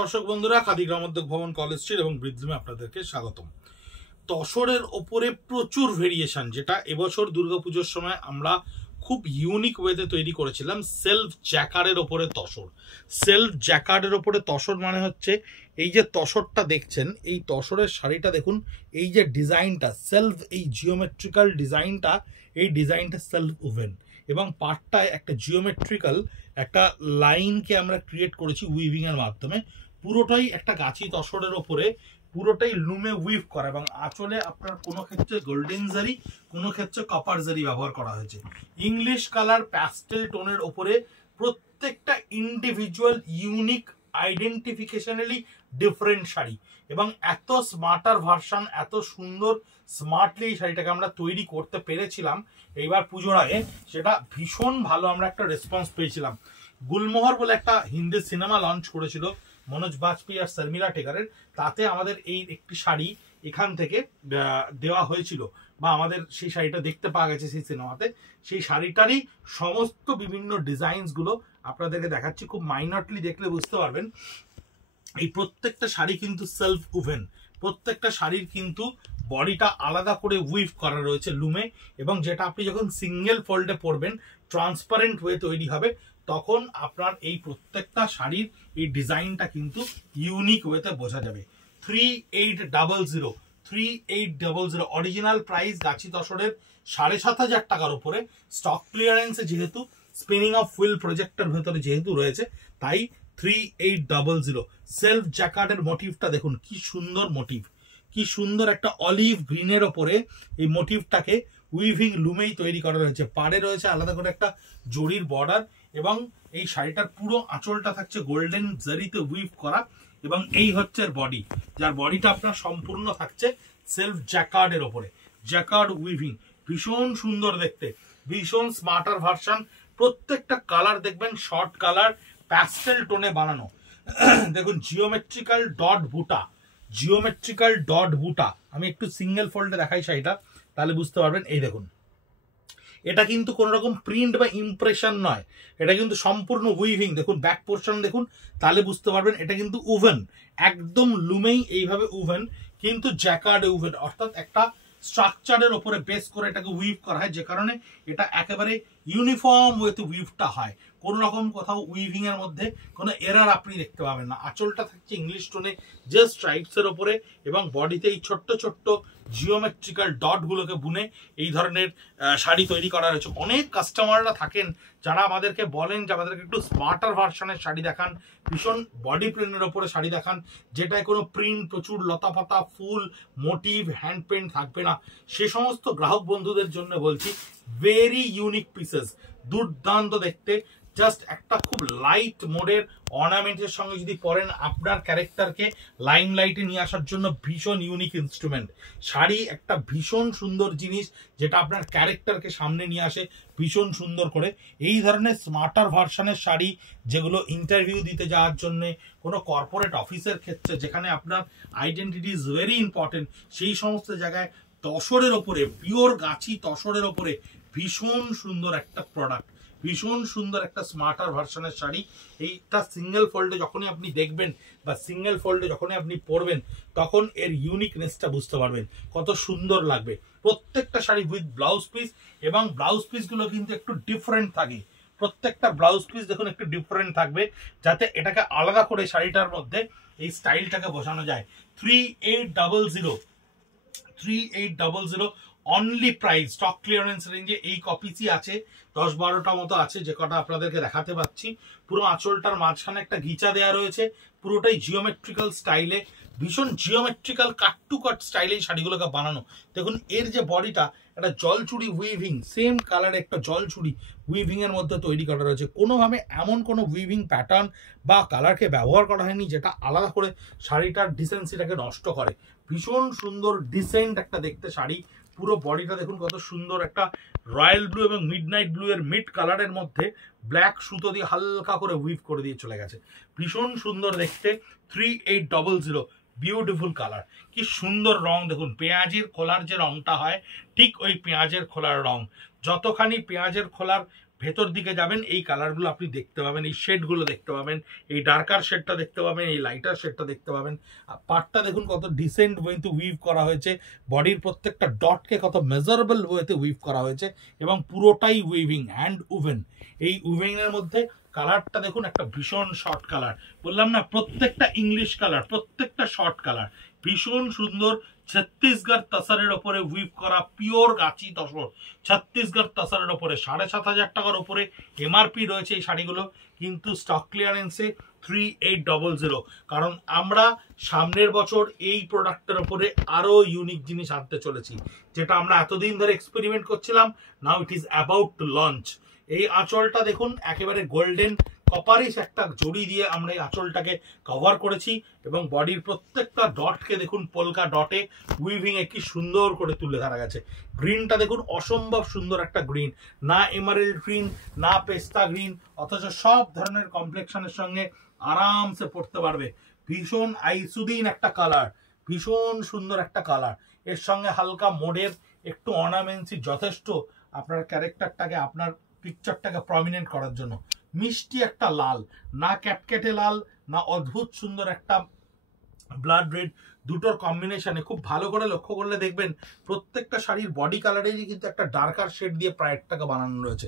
দর্শক বন্ধুরা, খাদি গ্রামোদ্যোগ ভবন, কলেজ স্ট্রিট এবং বৃদ্ধিমে আপনাদেরকে স্বাগতম। তসরের ওপরে প্রচুর ভেরিয়েশন, যেটা এবছর দুর্গাপুজোর সময় আমরা খুব ইউনিক ওয়েতে তৈরি করেছিলাম। সেলফ জ্যাকার্ডের ওপরে তসর। সেলফ জ্যাকার্ডের ওপরে তসর মানে হচ্ছে এই যে তসরটা দেখছেন, এই তসরের শাড়িটা দেখুন, এই যে ডিজাইনটা সেলফ, এই জিওমেট্রিক্যাল ডিজাইনটা, এই ডিজাইনটা সেলফ ওভেন এবং পার্টটায় একটা জিওমেট্রিক্যাল একটা লাইনকে আমরা ক্রিয়েট করেছি উইভিং এর মাধ্যমে। পুরোটাই একটা গাছি তসরের ওপরে, পুরোটাই লুমে উইভ করা এবং আঁচলে আপনার কোনো ক্ষেত্রে গোল্ডেন জারি, কোনো ক্ষেত্রে কপার জারি ব্যবহার করা হয়েছে। ইংলিশ কালার প্যাস্টেল টোনের ওপরে প্রত্যেকটা ইন্ডিভিজুয়াল ইউনিক আইডেন্টিফিকেশনালি ডিফারেন্ট শাড়ি এবং এত স্মার্টার ভার্সন, এত সুন্দর স্মার্টলি এই শাড়িটাকে আমরা তৈরি করতে পেরেছিলাম এইবার পুজোর আগে, সেটা ভীষণ ভালো আমরা একটা রেসপন্স পেয়েছিলাম। গুলমোহর বলে একটা হিন্দি সিনেমা লঞ্চ করেছিল মনোজ বাজপেয়ী আর শর্মিলা টেকারের, তাতে আমাদের এই একটি শাড়ি এখান থেকে দেওয়া হয়েছিল বা আমাদের সেই শাড়িটা দেখতে পাওয়া গেছে সেই সিনেমাতে। সেই শাড়িটারই সমস্ত বিভিন্ন ডিজাইনস গুলো আপনাদেরকে দেখাচ্ছি, খুব মাইনরলি দেখলে বুঝতে পারবেন। এই প্রত্যেকটা শাড়ি কিন্তু সেলফ ওভেন, প্রত্যেকটা শাড়ির কিন্তু বডিটা আলাদা করে উইভ করা রয়েছে লুমে, এবং যেটা আপনি যখন সিঙ্গেল ফোল্ডে পরবেন ট্রান্সপারেন্ট ওয়ে তৈরি হবে, তখন আপনার এই প্রত্যেকটা শাড়ির এই ডিজাইনটা কিন্তু ইউনিক ওয়েতে বোঝা যাবে। 3800 3800 অরিজিনাল প্রাইস গাছি তসরের 7,500 টাকার উপরে। স্টক ক্লিয়ারেন্সে যেহেতু, স্পিনিং অফ হুইল প্রজেক্টের ভেতরে যেহেতু রয়েছে, তাই 3800। সেলফ জ্যাকার্ডের মোটিভটা দেখুন, কি সুন্দর মোটিভ, কি সুন্দর একটা অলিভ গ্রিনের ওপরে এই মোটিভটাকে উইভিং লুমেই তৈরি করা রয়েছে। পাড়ে রয়েছে আলাদা করে একটা জরির বর্ডার এবং এই শাড়িটার পুরো আঁচলটা থাকছে গোল্ডেন জারিতে উইভ করা, এবং এই হচ্ছে বডি, যার বডিটা আপনার সম্পূর্ণ থাকছে সেলফ জ্যাকার্ডের ওপরে। জ্যাকার্ড উইভিং ভীষণ সুন্দর দেখতে, ভীষণ স্মার্টার ভার্সন। প্রত্যেকটা কালার দেখবেন শর্ট কালার প্যাস্টেল টোনে বানানো। দেখুন জিওমেট্রিক্যাল ডট বুটা, জিওমেট্রিক্যাল ডট বুটা। আমি একটু সিঙ্গেল ফোল্ডে দেখাই শাড়িটা, তাহলে বুঝতে পারবেন। এই দেখুন, এটা কিন্তু কোনো রকম প্রিন্ট বা ইমপ্রেশন নয়, এটা কিন্তু সম্পূর্ণ উইভিং। দেখুন ব্যাক পোর্শন দেখুন, তাহলে বুঝতে পারবেন এটা কিন্তু ওভেন, একদম লুমেই এইভাবে ওভেন, কিন্তু জ্যাকার্ড ওভেন, অর্থাৎ একটা স্ট্রাকচারের ওপরে বেস করে এটাকে উইভ করা হয়, যে কারণে এটা একেবারে ইউনিফর্ম ওয়েতে উইভটা হয়। কোন রকম কোথাও উইভিং এর মধ্যে কোনো এরার আপনি দেখতে পাবেন না। আঁচলটা থাকছে ইংলিশ টোনে জাস্ট স্ট্রাইপস এর ওপরে, এবং বডিতে এই ছোট্ট ছোট্ট জিওমেট্রিক্যাল ডট গুলোকে বুনে এই ধরনের শাড়ি তৈরি করা রয়েছে। অনেক কাস্টমাররা থাকেন যারা আমাদেরকে বলেন যে আমাদেরকে একটু স্মার্টার ভার্সনের শাড়ি দেখান, ভীষণ বডি প্রিন্টের ওপরে শাড়ি দেখান, যেটায় কোনো প্রিন্ট, প্রচুর লতা পাতা, ফুল, মোটিভ, হ্যান্ড পেন্ট থাকবে না। সে সমস্ত গ্রাহক বন্ধুদের জন্য বলছি, ভেরি ইউনিক পিসেস, দুর্দান্ত দেখতে। জাস্ট একটা খুব লাইট মোডের অর্নামেন্টের সঙ্গে যদি পরেন, আপনার ক্যারেক্টারকে লাইম লাইটে নিয়ে আসার জন্য ভীষণ ইউনিক ইনস্ট্রুমেন্ট। শাড়ি একটা ভীষণ সুন্দর জিনিস, যেটা আপনার ক্যারেক্টারকে সামনে নিয়ে আসে ভীষণ সুন্দর করে। এই ধরনের স্মার্টার ভার্সনের শাড়ি, যেগুলো ইন্টারভিউ দিতে যাওয়ার জন্য, কোনো কর্পোরেট অফিসের ক্ষেত্রে যেখানে আপনার আইডেন্টিটি ইজ ভেরি ইম্পর্টেন্ট, সেই সমস্ত জায়গায় তসরের ওপরে, পিওর গাছি তসরের ওপরে ভীষণ সুন্দর একটা প্রোডাক্ট, ভীষণ সুন্দর একটা স্মার্টার ভার্সনের শাড়ি। এইটা সিঙ্গেল ফোল্ডে যখনই আপনি দেখবেন বা সিঙ্গেল ফোল্ডে যখনই আপনি পরবেন, তখন এর ইউনিকনেসটা বুঝতে পারবেন কত সুন্দর লাগবে। প্রত্যেকটা শাড়ি উইথ ব্লাউজ পিস, এবং ব্লাউজ পিসগুলো কিন্তু একটু ডিফারেন্ট থাকে। প্রত্যেকটা ব্লাউজ পিস দেখুন একটু ডিফারেন্ট থাকবে, যাতে এটাকে আলাদা করে শাড়িটার মধ্যে এই স্টাইলটাকে বসানো যায়। 3800 3800 অনলি প্রাইস। স্টক ক্লিয়ারেন্স রেঞ্জে এই কপিসই আছে, 10-12টা মতো আছে, যে কটা আপনাদেরকে দেখাতে পাচ্ছি। পুরো আঁচলটার মাঝখানে একটা ঘিচা দেওয়া রয়েছে, পুরোটাই জিওমেট্রিক্যাল স্টাইলে, ভীষণ জিওমেট্রিক্যাল কাট টু কাট স্টাইলে এই শাড়িগুলোকে বানানো। দেখুন এর যে বডিটা, একটা জলচুড়ি উইভিং, সেম কালারে একটা জলচুড়ি উইভিং এর মধ্যে তৈরি করা রয়েছে। কোনোভাবে এমন কোনো উইভিং প্যাটার্ন বা কালারকে ব্যবহার করা হয়নি যেটা আলাদা করে শাড়িটার ডিসেন্সিটাকে নষ্ট করে। ভীষণ সুন্দর ডিসেন্ট একটা দেখতে শাড়ি। পুরো বডিটা দেখুন কত সুন্দর, একটা রয়্যাল ব্লু এবং মিডনাইট ব্লু এর মিড কালারের মধ্যে ব্ল্যাক সুতো দিয়ে হালকা করে উইভ করে দিয়ে চলে গেছে, ভীষণ সুন্দর দেখতে। 3800, বিউটিফুল কালার, কি সুন্দর রং দেখুন। পেঁয়াজের খোলার যে রংটা হয়, ঠিক ওই পেঁয়াজের খোলার রং। যতখানি পেঁয়াজের খোলার ভেতর দিকে যাবেন এই কালারগুলো আপনি দেখতে পাবেন, এই শেডগুলো দেখতে পাবেন, এই ডার্কার শেডটা দেখতে পাবেন, এই লাইটার শেডটা দেখতে পাবেন। পার্টটা দেখুন কত ডিসেন্ট ওয়েতে উইভ করা হয়েছে, বডির প্রত্যেকটা ডটকে কত মেজারেবল ওয়েতে উইভ করা হয়েছে এবং পুরোটাই উইভিং, হ্যান্ড উভেন। এই উইভিং এর মধ্যে কালারটা দেখুন একটা ভীষণ শর্ট কালার, বললাম না প্রত্যেকটা ইংলিশ কালার, প্রত্যেকটা শর্ট কালার, ভীষণ সুন্দর। ছত্তিশগড় তসরের ওপরে উইভ করা পিওর গাছি তসর, ছত্তিশগড় তসরের ওপরে 7,500 টাকার ওপরে এমআরপি রয়েছে এই শাড়িগুলো, কিন্তু স্টক ক্লিয়ারেন্সে 3800। কারণ আমরা সামনের বছর এই প্রোডাক্টের ওপরে আরো ইউনিক জিনিস আনতে চলেছি, যেটা আমরা এতদিন ধরে এক্সপেরিমেন্ট করছিলাম, now it is about to launch. এই আঁচলটা দেখুন একেবারে গোল্ডেন কপারিশ একটা জড়ি দিয়ে আমরা এই আঁচলটাকে কভার করেছি এবং বডির প্রত্যেকটা ডটকে দেখুন পোলকা ডটে উইভিং এ কি সুন্দর করে তুলে ধরা গেছে। গ্রিনটা দেখুন অসম্ভব সুন্দর একটা গ্রিন, না এমারেল্ড গ্রিন না পেস্তা গ্রিন, অথচ সব ধরনের কমপ্লেকশনের সঙ্গে আরামসে পড়তে পারবে। ভীষণ আইসুদিন একটা কালার, ভীষণ সুন্দর একটা কালার, এর সঙ্গে হালকা মোডের একটু অর্নামেন্সি যথেষ্ট আপনার ক্যারেক্টারটাকে, আপনার পিকচারটাকে প্রমিনেন্ট করার জন্য। মিষ্টি একটা লাল, না ক্যাটকেটে লাল না অদ্ভুত সুন্দর একটা ব্লাড রেড, দুটোর কম্বিনেশনে খুব ভালো করে লক্ষ্য করলে দেখবেন প্রত্যেকটা শাড়ির বডি কালারেরই কিন্তু একটা ডার্কার শেড দিয়ে প্রায়টাকে বানানো রয়েছে,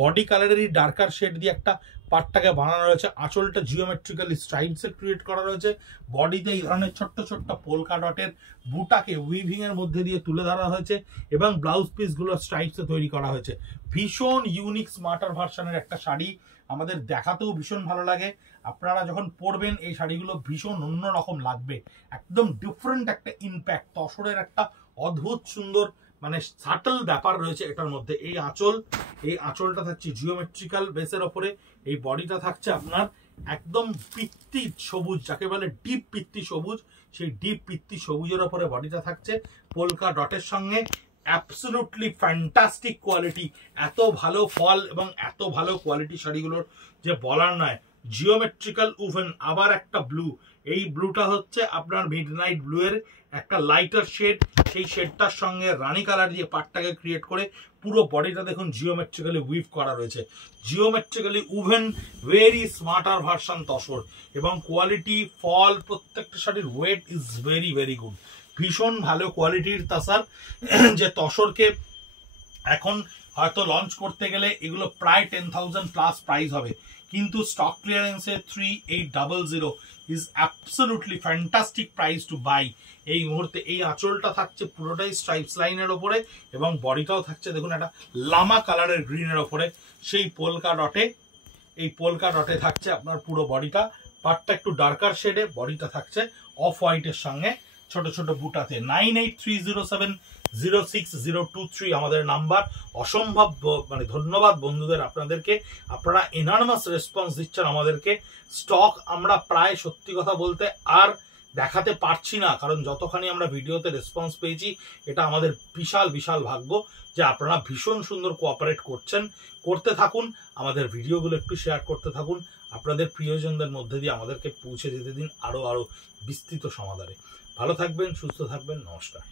বডি কালারেরই ডার্কার শেড দিয়ে একটা পার্টটাকে বানানো রয়েছে। আঁচলটা জিওমেট্রিক্যালি স্ট্রাইপসে ক্রিয়েট করা রয়েছে, বডিতে এই ধরনের ছোট্ট ছোট্ট পোলকা ডটের বুটাকে উইভিং এর মধ্যে দিয়ে তুলে ধরা হয়েছে এবং ব্লাউজ পিসগুলো স্ট্রাইপসে তৈরি করা হয়েছে। ভীষণ ইউনিক স্মার্টার ভার্সনের একটা শাড়ি, আমাদের দেখাতেও ভীষণ ভালো লাগে, আপনারা যখন পরবেন এই শাড়িগুলো ভীষণ অন্যরকম লাগবে, একদম ডিফারেন্ট একটা ইম্প্যাক্ট, তসরের একটা অদ্ভুত সুন্দর মানে সাটল ব্যাপার রয়েছে এটার মধ্যে। এই আঁচলটা থাকছে জিওমেট্রিক্যাল বেসের ওপরে, এই বডিটা থাকছে আপনার একদম পিত্তি সবুজ, যাকে বলে ডিপ পিত্তি সবুজ, সেই ডিপ পিত্তি সবুজের ওপরে বডিটা থাকছে পোলকা ডটের সঙ্গে। অ্যাবসলিউটলি ফ্যান্টাস্টিক কোয়ালিটি, এত ভালো ফল এবং এত ভালো কোয়ালিটি শাড়িগুলোর যে বলার নয়। জিওমেট্রিক্যাল উভেন, আবার একটা ব্লু, এই ব্লুটা হচ্ছে আপনার মিডনাইট ব্লু এর একটা লাইটার শেড, সেই শেডটার সঙ্গে রানী কালার দিয়ে পাটটাকে ক্রিয়েট করে পুরো বডিটা দেখুন জিওমেট্রিক্যালি উইভ করা রয়েছে, geometrically woven, very smarter version tussar এবং কোয়ালিটি ফল প্রত্যেকটা শাড়ির weight is very very good, ভীষণ ভালো কোয়ালিটির তাসার। যে তসরকে এখন হয়তো লঞ্চ করতে গেলে এগুলো প্রায় 10,000 প্লাস প্রাইস হবে, কিন্তু স্টক ক্লিয়ারেন্সে 3800 is absolutely fantastic price to buy এই মুহূর্তে। এই আঁচলটা থাকছে পুরোটাই স্ট্রাইপস লাইনের ওপরে এবং বডিটাও থাকছে দেখুন একটা লামা কালারের গ্রিনের ওপরে, সেই পোলকা ডটে, এই পোলকা ডটে থাকছে আপনার পুরো বডিটা, পার্টটা একটু ডার্কার শেডে, বডিটা থাকছে অফ হোয়াইটের সঙ্গে ছোট ছোট বুটাতে। 9830706023 আমাদের নাম্বার। অসম্ভব মানে ধন্যবাদ বন্ধুদের আপনাদেরকে, আপনারা এনার্মাস রেসপন্স দিচ্ছেন আমাদেরকে। স্টক আমরা প্রায় সত্যি কথা বলতে আর দেখাতে পারছি না, কারণ যতখানি আমরা ভিডিওতে রেসপন্স পেয়েছি এটা আমাদের বিশাল বিশাল ভাগ্য যে আপনারা ভীষণ সুন্দর কোঅপারেট করছেন। করতে থাকুন, আমাদের ভিডিওগুলো একটু শেয়ার করতে থাকুন, আপনাদের প্রিয়জনদের মধ্যে দিয়ে আমাদেরকে পৌঁছে যেতে দিন আরো আরো বিস্তৃত সমাধানে। ভালো থাকবেন, সুস্থ থাকবেন, নমস্কার।